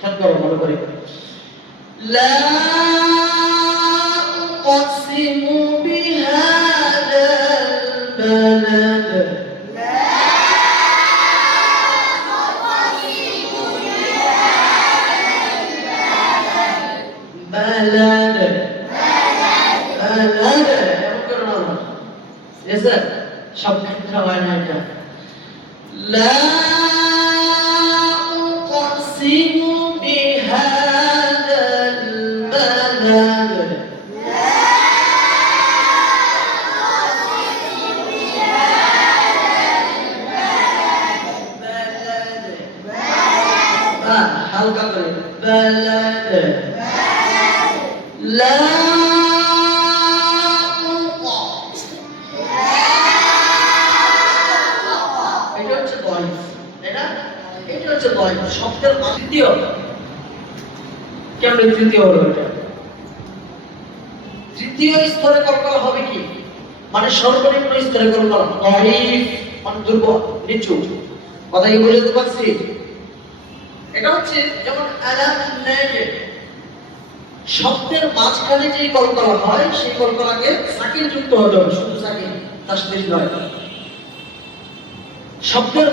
খেয়াল করো ভালো করে। লা উকসিমু বিহাদাল বালাদ, বালাদ বালাদ এমন করো না, এসে সব ক্ষেত্রে হয় না এটা। লা উকসিমু বিহাদাল বালাদ, হালকা করে বালাদ, লা এটা হচ্ছে দয়ফ, তাই না? এটা হচ্ছে দয়ফ শব্দের তৃতীয়। কেমন তৃতীয় হলো এটা? তৃতীয় স্তরে কলকলা হবে কি, মানে সর্বনিম্ন স্তরে কলকলা, দয়ফ মানে দুর্বল, নিচু। কথা কি বুঝতে পারছি? এটা হচ্ছে যেমন আলাম নাজে, শব্দের মাঝখানে যে কলকলা হয় সেই কলকলাকে সাকিন যুক্ত হতে হবে, শুধু সাকিন, তাসদীদ নয়। শব্দের